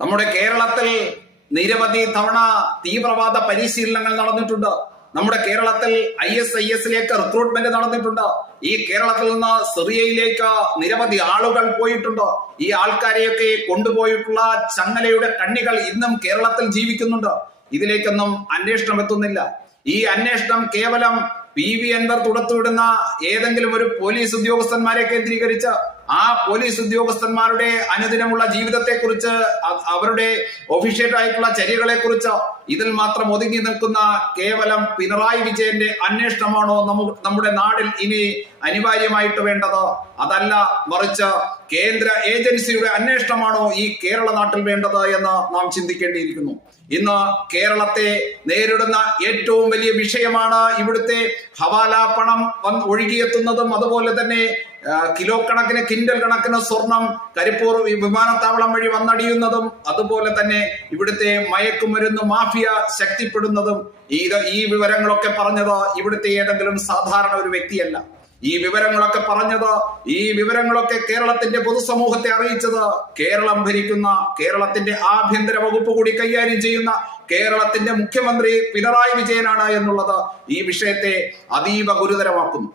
നമ്മുടെ കേരളത്തിൽ നിരവധി തവണ തീവ്രവാദ പരിശീലനങ്ങൾ നടന്നിട്ടുണ്ട്. നമ്മുടെ കേരളത്തിൽ ISIS റിക്രൂട്ട്മെന്റ് നടന്നിട്ടുണ്ട്. ഈ കേരളത്തിൽ നിന്ന് സിറിയയിലേക്ക് നിരവധി ആളുകൾ പോയിട്ടുണ്ട്. ഈ ആൾക്കാരെയൊക്കെ കൊണ്ടുപോയിട്ടുള്ള ചങ്ങലയുടെ കണ്ണികൾ ഇന്നും കേരളത്തിൽ ജീവിക്കുന്നുണ്ട്. ഇതിലേക്കൊന്നും അന്വേഷണം എത്തുന്നില്ല. ഈ അന്വേഷണം കേവലം PV അൻവർ തുടത്തുവിടുന്ന ഏതെങ്കിലും ഒരു പോലീസ് ഉദ്യോഗസ്ഥന്മാരെ കേന്ദ്രീകരിച്ച് ആ പോലീസ് ഉദ്യോഗസ്ഥന്മാരുടെ അനുദിനമുള്ള ജീവിതത്തെക്കുറിച്ച്, അവരുടെ ഒഫീഷ്യൽ ആയിട്ടുള്ള ചര്യകളെ കുറിച്ച് ഇതിൽ മാത്രം ഒതുങ്ങി നിൽക്കുന്ന കേവലം പിണറായി വിജയന്റെ അന്വേഷണമാണോ നമ്മുടെ നാടിൽ ഇനി അനിവാര്യമായിട്ട് വേണ്ടത്? അതല്ല, മറിച്ച് കേന്ദ്ര ഏജൻസിയുടെ അന്വേഷണമാണോ ഈ കേരള നാട്ടിൽ വേണ്ടത് എന്ന് നാം ചിന്തിക്കേണ്ടിയിരിക്കുന്നു. ഇന്ന് കേരളത്തെ നേരിടുന്ന ഏറ്റവും വലിയ വിഷയമാണ് ഇവിടുത്തെ ഹവാല പണം ഒഴുകിയെത്തുന്നതും അതുപോലെ തന്നെ കിലോ കണക്കിന് കിൻഡൽ കണക്കിന് സ്വർണം കരിപ്പൂർ വിമാനത്താവളം വഴി വന്നടിയുന്നതും അതുപോലെ തന്നെ ഇവിടുത്തെ മയക്കുമരുന്ന് മാഫിയ ശക്തിപ്പെടുന്നതും. ഈ വിവരങ്ങളൊക്കെ പറഞ്ഞത് ഇവിടുത്തെ ഏതെങ്കിലും സാധാരണ ഒരു വ്യക്തിയല്ല. ഈ വിവരങ്ങളൊക്കെ കേരളത്തിന്റെ പൊതുസമൂഹത്തെ അറിയിച്ചത് കേരളം ഭരിക്കുന്ന, കേരളത്തിന്റെ ആഭ്യന്തര വകുപ്പ് കൂടി കൈകാര്യം ചെയ്യുന്ന കേരളത്തിന്റെ മുഖ്യമന്ത്രി പിണറായി വിജയനാണ് എന്നുള്ളത് ഈ വിഷയത്തെ അതീവ ഗുരുതരമാക്കുന്നു.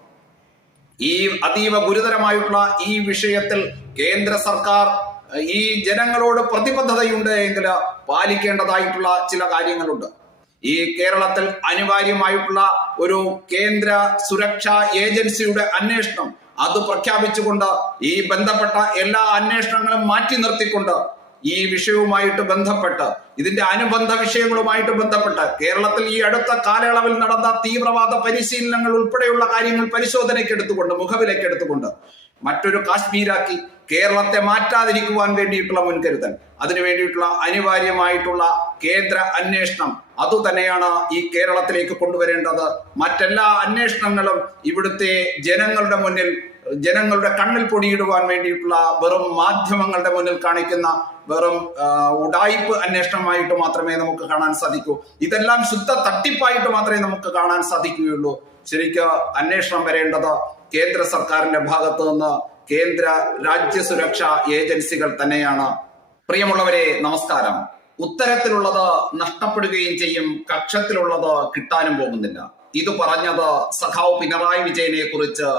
ഈ അതീവ ഗുരുതരമായിട്ടുള്ള ഈ വിഷയത്തിൽ കേന്ദ്ര സർക്കാർ ഈ ജനങ്ങളോട് പ്രതിബദ്ധതയുണ്ട് എങ്കിൽ പാലിക്കേണ്ടതായിട്ടുള്ള ചില കാര്യങ്ങളുണ്ട്. ഈ കേരളത്തിൽ അനിവാര്യമായിട്ടുള്ള ഒരു കേന്ദ്ര സുരക്ഷാ ഏജൻസിയുടെ അന്വേഷണം അത് പ്രഖ്യാപിച്ചുകൊണ്ട് ഈ ബന്ധപ്പെട്ട എല്ലാ അന്വേഷണങ്ങളും മാറ്റി നിർത്തിക്കൊണ്ട് ഈ വിഷയവുമായിട്ട് ബന്ധപ്പെട്ട്, ഇതിന്റെ അനുബന്ധ വിഷയങ്ങളുമായിട്ട് ബന്ധപ്പെട്ട് കേരളത്തിൽ ഈ അടുത്ത കാലയളവിൽ നടന്ന തീവ്രവാദ പരിശീലനങ്ങൾ ഉൾപ്പെടെയുള്ള കാര്യങ്ങൾ പരിശോധനയ്ക്ക് എടുത്തുകൊണ്ട്, മുഖവിലേക്ക് എടുത്തുകൊണ്ട് മറ്റൊരു കാശ്മീരാക്കി കേരളത്തെ മാറ്റാതിരിക്കുവാൻ വേണ്ടിയിട്ടുള്ള മുൻകരുതൽ, അതിനു വേണ്ടിയിട്ടുള്ള അനിവാര്യമായിട്ടുള്ള കേന്ദ്ര അന്വേഷണം അതുതന്നെയാണ് ഈ കേരളത്തിലേക്ക് കൊണ്ടുവരേണ്ടത്. മറ്റെല്ലാ അന്വേഷണങ്ങളും ഇവിടുത്തെ ജനങ്ങളുടെ മുന്നിൽ, ജനങ്ങളുടെ കണ്ണിൽ പൊടിയിടുവാൻ വേണ്ടിയിട്ടുള്ള വെറും മാധ്യമങ്ങളുടെ മുന്നിൽ കാണിക്കുന്ന വെറും ഉഡായിപ്പ് അന്വേഷണമായിട്ട് മാത്രമേ നമുക്ക് കാണാൻ സാധിക്കൂ. ഇതെല്ലാം ശുദ്ധ തട്ടിപ്പായിട്ട് മാത്രമേ നമുക്ക് കാണാൻ സാധിക്കുകയുള്ളൂ. ശരിക്കും അന്വേഷണം വരേണ്ടത് കേന്ദ്ര സർക്കാരിന്റെ ഭാഗത്തു നിന്ന് കേന്ദ്ര രാജ്യസുരക്ഷാ ഏജൻസികൾ തന്നെയാണ്. പ്രിയമുള്ളവരെ, നമസ്കാരം. ഉത്തരത്തിലുള്ളത് നഷ്ടപ്പെടുകയും ചെയ്യും, കക്ഷത്തിലുള്ളത് കിട്ടാനും പോകുന്നില്ല. ഇത് പറഞ്ഞത് സഖാവ് പിണറായി വിജയനെ കുറിച്ച്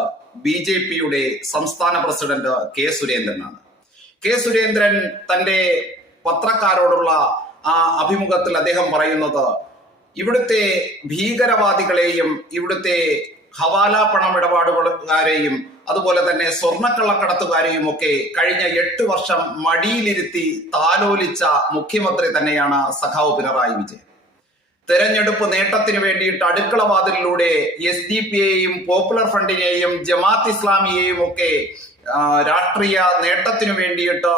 BJPയുടെ സംസ്ഥാന പ്രസിഡന്റ് K. സുരേന്ദ്രനാണ്. K. സുരേന്ദ്രൻ തന്റെ പത്രക്കാരോടുള്ള ആ അഭിമുഖത്തിൽ അദ്ദേഹം പറയുന്നത് ഇവിടുത്തെ ഭീകരവാദികളെയും ഇവിടുത്തെ ഹവാല പണമിടപാടുകാരെയും അതുപോലെ തന്നെ സ്വർണ്ണക്കള്ളക്കടത്തുകാരെയും ഒക്കെ കഴിഞ്ഞ 8 വർഷം മടിയിലിരുത്തി താലോലിച്ച മുഖ്യമന്ത്രി തന്നെയാണ് സഖാവ് പിണറായി വിജയൻ. തെരഞ്ഞെടുപ്പ് നേട്ടത്തിന് വേണ്ടിയിട്ട് അടുക്കളവാതിലിലൂടെ SDPയെയും പോപ്പുലർ ഫ്രണ്ടിനെയും ജമാഅത്ത് ഇസ്ലാമിയെയും ഒക്കെ രാഷ്ട്രീയ നേട്ടത്തിനു വേണ്ടിയിട്ട്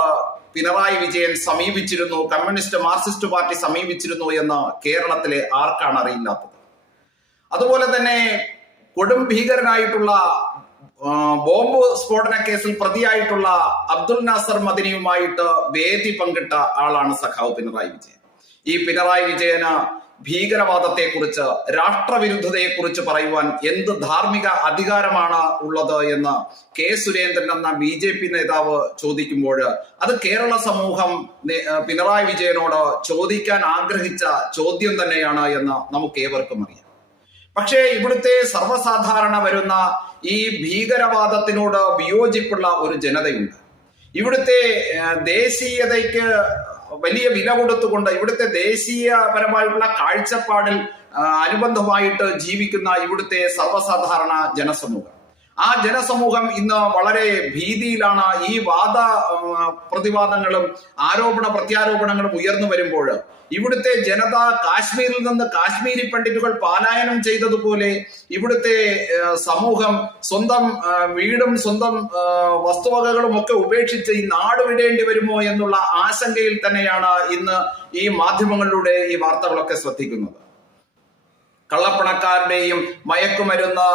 പിണറായി വിജയൻ സമീപിച്ചിരുന്നു, കമ്മ്യൂണിസ്റ്റ് മാർക്സിസ്റ്റ് പാർട്ടി സമീപിച്ചിരുന്നു എന്ന് കേരളത്തിലെ ആർക്കാണ് അറിയില്ലാത്തത്? അതുപോലെ തന്നെ കൊടും ഭീകരനായിട്ടുള്ള ബോംബ് സ്ഫോടന കേസിൽ പ്രതിയായിട്ടുള്ള അബ്ദുൽ നാസർ മദനിയുമായിട്ട് വേദി പങ്കിട്ട ആളാണ് സഖാവ് പിണറായി വിജയൻ. ഈ പിണറായി വിജയന് ഭീകരവാദത്തെ കുറിച്ച്, രാഷ്ട്രവിരുദ്ധതയെ കുറിച്ച് പറയുവാൻ എന്ത് ധാർമ്മിക അധികാരമാണ് ഉള്ളത് എന്ന് K. സുരേന്ദ്രൻ എന്ന BJP നേതാവ് ചോദിക്കുമ്പോൾ അത് കേരള സമൂഹം പിണറായി വിജയനോട് ചോദിക്കാൻ ആഗ്രഹിച്ച ചോദ്യം തന്നെയാണ് എന്ന് നമുക്ക് ഏവർക്കും അറിയാം. പക്ഷേ ഇവിടുത്തെ സർവ്വസാധാരണ വരുന്ന ഈ ഭീകരവാദത്തിനോട് വിയോജിപ്പുള്ള ഒരു ജനതയുണ്ട്. ഇവിടുത്തെ ദേശീയതയ്ക്ക് വലിയ വില കൊടുത്തുകൊണ്ട് ഇവിടുത്തെ ദേശീയപരമായിട്ടുള്ള കാഴ്ചപ്പാടിൽ അനുബന്ധമായിട്ട് ജീവിക്കുന്ന ഇവിടുത്തെ സർവ്വസാധാരണ ജനസമൂഹം, ആ ജനസമൂഹം ഇന്ന് വളരെ ഭീതിയിലാണ്. ഈ വാദ പ്രതിവാദങ്ങളും ആരോപണ പ്രത്യാരോപണങ്ങളും ഉയർന്നു വരുമ്പോൾ ഇവിടുത്തെ ജനത കാശ്മീരിൽ നിന്ന് കാശ്മീരി പണ്ഡിറ്റുകൾ പലായനം ചെയ്തതുപോലെ ഇവിടുത്തെ സമൂഹം സ്വന്തം വീടും സ്വന്തം വസ്തുവകകളും ഒക്കെ ഉപേക്ഷിച്ച് ഈ നാട് വിടേണ്ടി വരുമോ എന്നുള്ള ആശങ്കയിൽ തന്നെയാണ് ഇന്ന് ഈ മാധ്യമങ്ങളിലൂടെ ഈ വാർത്തകളൊക്കെ ശ്രദ്ധിക്കുന്നത്. കള്ളപ്പണക്കാരുടെയും മയക്കുമരുന്ന്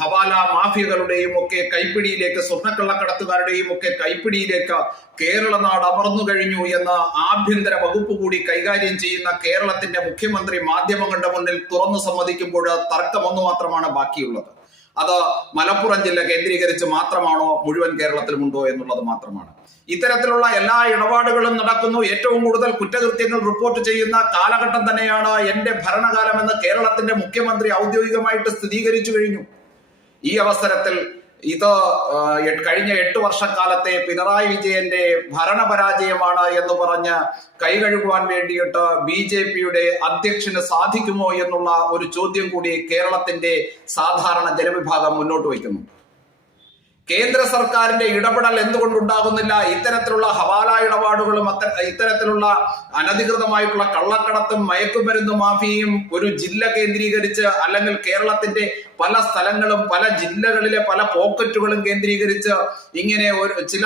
ഹവാല മാഫിയകളുടെയും ഒക്കെ കൈപ്പിടിയിലേക്ക്, സ്വർണ്ണക്കള്ളക്കടത്തുകാരുടെയും ഒക്കെ കൈപ്പിടിയിലേക്ക് കേരള നാട് അമർന്നു കഴിഞ്ഞു എന്ന് ആഭ്യന്തര വകുപ്പ് കൂടി കൈകാര്യം ചെയ്യുന്ന കേരളത്തിന്റെ മുഖ്യമന്ത്രി മാധ്യമങ്ങളുടെ മുന്നിൽ തുറന്നു സമ്മതിക്കുമ്പോൾ തർക്കമൊന്നു മാത്രമാണ് ബാക്കിയുള്ളത്. അത് മലപ്പുറം ജില്ല കേന്ദ്രീകരിച്ച് മാത്രമാണോ, മുഴുവൻ കേരളത്തിലുമുണ്ടോ എന്നുള്ളത് മാത്രമാണ്. ഇത്തരത്തിലുള്ള എല്ലാ ഇടപാടുകളും നടക്കുന്നു. ഏറ്റവും കൂടുതൽ കുറ്റകൃത്യങ്ങൾ റിപ്പോർട്ട് ചെയ്യുന്ന കാലഘട്ടം തന്നെയാണ് എന്റെ ഭരണകാലമെന്ന് കേരളത്തിന്റെ മുഖ്യമന്ത്രി ഔദ്യോഗികമായിട്ട് സ്ഥിരീകരിച്ചു കഴിഞ്ഞു. ഈ അവസരത്തിൽ ഇത് കഴിഞ്ഞ 8 വർഷക്കാലത്തെ പിണറായി വിജയന്റെ ഭരണപരാജയമാണ് എന്ന് പറഞ്ഞ് കൈകഴുകുവാൻ വേണ്ടിയിട്ട് BJPയുടെ അധ്യക്ഷന് സാധിക്കുമോ എന്നുള്ള ഒരു ചോദ്യം കൂടി കേരളത്തിന്റെ സാധാരണ ജനവിഭാഗം മുന്നോട്ട് വയ്ക്കുന്നു. കേന്ദ്ര സർക്കാരിന്റെ ഇടപെടൽ എന്തുകൊണ്ടുണ്ടാകുന്നില്ല? ഇത്തരത്തിലുള്ള ഹവാല ഇടപാടുകളും ഇത്തരത്തിലുള്ള അനധികൃതമായിട്ടുള്ള കള്ളക്കടത്തും മയക്കുമരുന്ന് മാഫിയയും ഒരു ജില്ല കേന്ദ്രീകരിച്ച് അല്ലെങ്കിൽ കേരളത്തിന്റെ പല സ്ഥലങ്ങളും പല ജില്ലകളിലെ പല പോക്കറ്റുകളും കേന്ദ്രീകരിച്ച് ഇങ്ങനെ ചില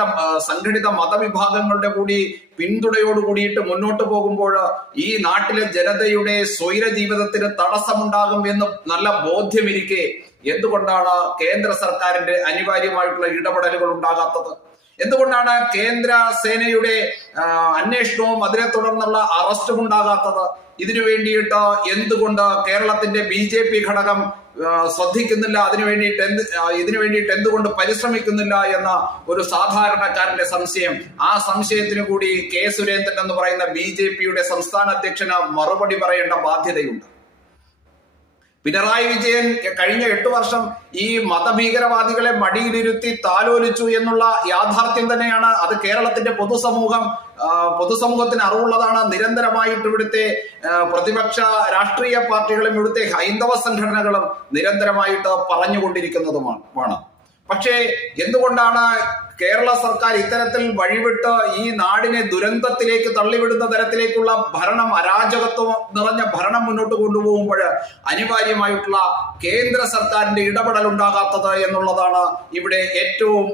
സംഘടിത മതവിഭാഗങ്ങളുടെ കൂടി പിന്തുണയോട് കൂടിയിട്ട് മുന്നോട്ട് പോകുമ്പോൾ ഈ നാട്ടിലെ ജനതയുടെ സ്വൈര ജീവിതത്തിന് തടസ്സമുണ്ടാകും എന്ന് നല്ല ബോധ്യമിരിക്കെ എന്തുകൊണ്ടാണ് കേന്ദ്ര സർക്കാരിന്റെ അനിവാര്യമായിട്ടുള്ള ഇടപെടലുകൾ ഉണ്ടാകാത്തത്? എന്തുകൊണ്ടാണ് കേന്ദ്ര സേനയുടെ അന്വേഷണവും അതിനെ തുടർന്നുള്ള അറസ്റ്റും ഉണ്ടാകാത്തത്? ഇതിനു വേണ്ടിയിട്ട് എന്തുകൊണ്ട് കേരളത്തിന്റെ BJP ഘടകം ശ്രദ്ധിക്കുന്നില്ല? ഇതിനു വേണ്ടിയിട്ട് എന്തുകൊണ്ട് പരിശ്രമിക്കുന്നില്ല എന്ന ഒരു സാധാരണക്കാരന്റെ സംശയം. ആ സംശയത്തിന് കൂടി കെ സുരേന്ദ്രൻ എന്ന് പറയുന്ന BJPയുടെ സംസ്ഥാന അധ്യക്ഷന് മറുപടി പറയേണ്ട ബാധ്യതയുണ്ട്. പിണറായി വിജയൻ കഴിഞ്ഞ 8 വർഷം ഈ മതഭീകരവാദികളെ മടിയിലിരുത്തി താലോലിച്ചു എന്നുള്ള യാഥാർത്ഥ്യം തന്നെയാണ്. അത് കേരളത്തിന്റെ പൊതുസമൂഹത്തിന് അറിവുള്ളതാണ്. നിരന്തരമായിട്ട് ഇവിടുത്തെ പ്രതിപക്ഷ രാഷ്ട്രീയ പാർട്ടികളും ഇവിടുത്തെ ഹൈന്ദവ സംഘടനകളും നിരന്തരമായിട്ട് പറഞ്ഞുകൊണ്ടിരിക്കുന്നതുമാണ്. പക്ഷേ എന്തുകൊണ്ടാണ് കേരള സർക്കാർ ഇത്തരത്തിൽ വഴിവിട്ട് ഈ നാടിനെ ദുരന്തത്തിലേക്ക് തള്ളിവിടുന്ന തരത്തിലേക്കുള്ള ഭരണം, അരാജകത്വം നിറഞ്ഞ ഭരണം മുന്നോട്ട് കൊണ്ടുപോകുമ്പോൾ അനിവാര്യമായിട്ടുള്ള കേന്ദ്ര സർക്കാരിന്റെ ഇടപെടൽ ഉണ്ടാകാത്തത് എന്നുള്ളതാണ് ഇവിടെ ഏറ്റവും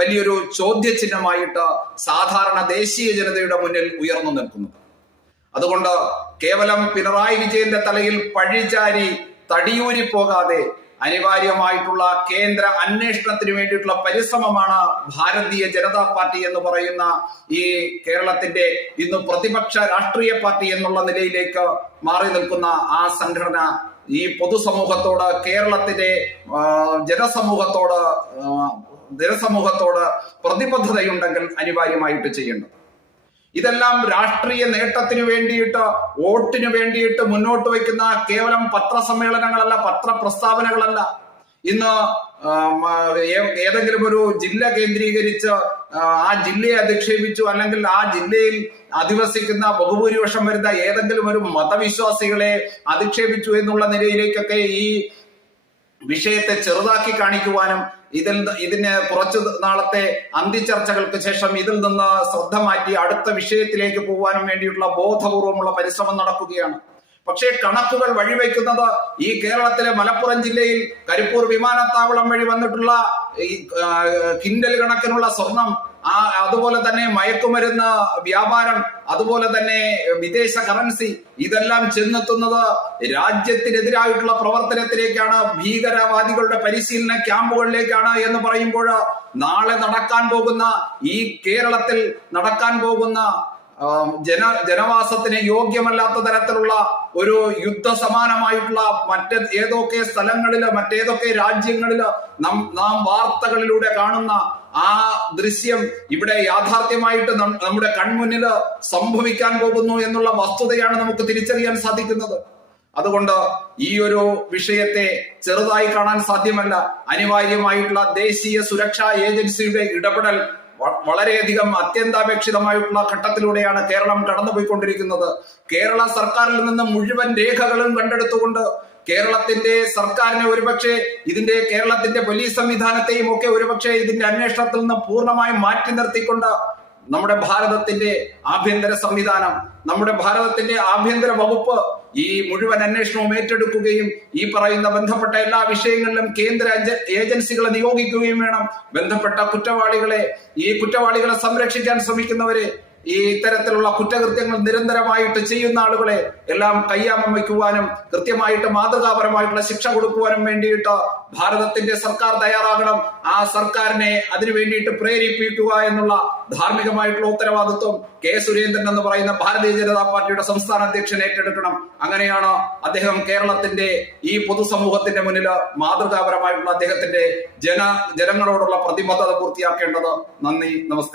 വലിയൊരു ചോദ്യചിഹ്നമായിട്ട് സാധാരണ ദേശീയ ജനതയുടെ മുന്നിൽ ഉയർന്നു നിൽക്കുന്നത്. അതുകൊണ്ട് കേവലം പിണറായി വിജയന്റെ തലയിൽ പഴിചാരി തടിയൂരി പോകാതെ അനിവാര്യമായിട്ടുള്ള കേന്ദ്ര അന്വേഷണത്തിന് വേണ്ടിയിട്ടുള്ള പരിശ്രമമാണ് ഭാരതീയ ജനതാ പാർട്ടി എന്ന് പറയുന്ന ഈ കേരളത്തിന്റെ ഇന്ന് പ്രതിപക്ഷ രാഷ്ട്രീയ പാർട്ടി എന്നുള്ള നിലയിലേക്ക് മാറി നിൽക്കുന്ന ആ സംഘടന ഈ പൊതുസമൂഹത്തോട്, കേരളത്തിന്റെ ജനസമൂഹത്തോട് പ്രതിബദ്ധതയുണ്ടെങ്കിൽ അനിവാര്യമായിട്ട് ചെയ്യേണ്ടത്. ഇതെല്ലാം രാഷ്ട്രീയ നേട്ടത്തിന് വേണ്ടിയിട്ട്, വോട്ടിന് വേണ്ടിയിട്ട് മുന്നോട്ട് വയ്ക്കുന്ന കേവലം പത്രസമ്മേളനങ്ങളല്ല, പത്രപ്രസ്താവനകളല്ല. ഇന്ന് ഏതെങ്കിലും ഒരു ജില്ല കേന്ദ്രീകരിച്ച് ആ ജില്ലയെ അധിക്ഷേപിച്ചു, അല്ലെങ്കിൽ ആ ജില്ലയിൽ അധിവസിക്കുന്ന ബഹുഭൂരിപക്ഷം വരുന്ന ഏതെങ്കിലും ഒരു മതവിശ്വാസികളെ അധിക്ഷേപിച്ചു എന്നുള്ള നിലയിലേക്കൊക്കെ ഈ വിഷയത്തെ ചെറുതാക്കി കാണിക്കുവാനും ഇതിന് കുറച്ചു നാളത്തെ അന്തിച്ചർച്ചകൾക്ക് ശേഷം ഇതിൽ നിന്ന് ശ്രദ്ധ മാറ്റി അടുത്ത വിഷയത്തിലേക്ക് പോകാനും വേണ്ടിയിട്ടുള്ള ബോധപൂർവമുള്ള പരിശ്രമം നടക്കുകയാണ്. പക്ഷേ കണക്കുകൾ വഴിവെക്കുന്നത് ഈ കേരളത്തിലെ മലപ്പുറം ജില്ലയിൽ കരിപ്പൂർ വിമാനത്താവളം വഴി വന്നിട്ടുള്ള കിൻഡൽ കണക്കിനുള്ള സ്വർണം, അതുപോലെ തന്നെ മയക്കുമരുന്ന് വ്യാപാരം, അതുപോലെ തന്നെ വിദേശ കറൻസി, ഇതെല്ലാം ചെന്നെത്തുന്നത് രാജ്യത്തിനെതിരായിട്ടുള്ള പ്രവർത്തനത്തിലേക്കാണ്, ഭീകരവാദികളുടെ പരിശീലന ക്യാമ്പുകളിലേക്കാണ് എന്ന് പറയുമ്പോൾ നാളെ നടക്കാൻ പോകുന്ന ഈ കേരളത്തിൽ നടക്കാൻ പോകുന്ന ജനവാസത്തിന് യോഗ്യമല്ലാത്ത തരത്തിലുള്ള ഒരു യുദ്ധസമാനമായിട്ടുള്ള മറ്റേതൊക്കെ സ്ഥലങ്ങളില്, മറ്റേതൊക്കെ രാജ്യങ്ങളില് നാം വാർത്തകളിലൂടെ കാണുന്ന ആ ദൃശ്യം ഇവിടെ യാഥാർത്ഥ്യമായിട്ട് നമ്മുടെ കൺമുന്നിൽ സംഭവിക്കാൻ പോകുന്നു എന്നുള്ള വസ്തുതയാണ് നമുക്ക് തിരിച്ചറിയാൻ സാധിക്കുന്നത്. അതുകൊണ്ട് ഈ ഒരു വിഷയത്തെ ചെറുതായി കാണാൻ സാധ്യമല്ല. അനിവാര്യമായിട്ടുള്ള ദേശീയ സുരക്ഷാ ഏജൻസിയുടെ ഇടപെടൽ വളരെയധികം അത്യന്താപേക്ഷിതമായിട്ടുള്ള ഘട്ടത്തിലൂടെയാണ് കേരളം കടന്നുപോയിക്കൊണ്ടിരിക്കുന്നത്. കേരള സർക്കാരിൽ നിന്ന് മുഴുവൻ രേഖകളും കണ്ടെടുത്തുകൊണ്ട് കേരളത്തിന്റെ സർക്കാരിനെ ഒരുപക്ഷെ കേരളത്തിന്റെ പോലീസ് സംവിധാനത്തെയും ഒക്കെ ഒരുപക്ഷെ ഇതിന്റെ അന്വേഷണത്തിൽ നിന്ന് പൂർണ്ണമായും മാറ്റി നിർത്തിക്കൊണ്ട് നമ്മുടെ ഭാരതത്തിന്റെ ആഭ്യന്തര സംവിധാനം, നമ്മുടെ ഭാരതത്തിന്റെ ആഭ്യന്തര വകുപ്പ് ഈ മുഴുവൻ അന്വേഷണവും ഏറ്റെടുക്കുകയും ഈ പറയുന്ന ബന്ധപ്പെട്ട എല്ലാ വിഷയങ്ങളിലും കേന്ദ്ര ഏജൻസികളെ നിയോഗിക്കുകയും വേണം. ബന്ധപ്പെട്ട കുറ്റവാളികളെ സംരക്ഷിക്കാൻ ശ്രമിക്കുന്നവരെ, ഈ ഇത്തരത്തിലുള്ള കുറ്റകൃത്യങ്ങൾ നിരന്തരമായിട്ട് ചെയ്യുന്ന ആളുകളെ എല്ലാം കയ്യാമം വയ്ക്കുവാനും കൃത്യമായിട്ട് മാതൃകാപരമായിട്ടുള്ള ശിക്ഷ കൊടുക്കുവാനും വേണ്ടിയിട്ട് ഭാരതത്തിന്റെ സർക്കാർ തയ്യാറാകണം. ആ സർക്കാരിനെ അതിനു വേണ്ടിയിട്ട് പ്രേരിപ്പിക്കുക എന്നുള്ള ധാർമ്മികമായിട്ടുള്ള ഉത്തരവാദിത്വം കെ സുരേന്ദ്രൻ എന്ന് പറയുന്ന ഭാരതീയ ജനതാ പാർട്ടിയുടെ സംസ്ഥാന അധ്യക്ഷൻ ഏറ്റെടുക്കണം. അങ്ങനെയാണ് അദ്ദേഹം കേരളത്തിന്റെ ഈ പൊതുസമൂഹത്തിന്റെ മുന്നിൽ മാതൃകാപരമായിട്ടുള്ള അദ്ദേഹത്തിന്റെ ജനങ്ങളോടുള്ള പ്രതിബദ്ധത പൂർത്തിയാക്കേണ്ടത്. നന്ദി, നമസ്തേ.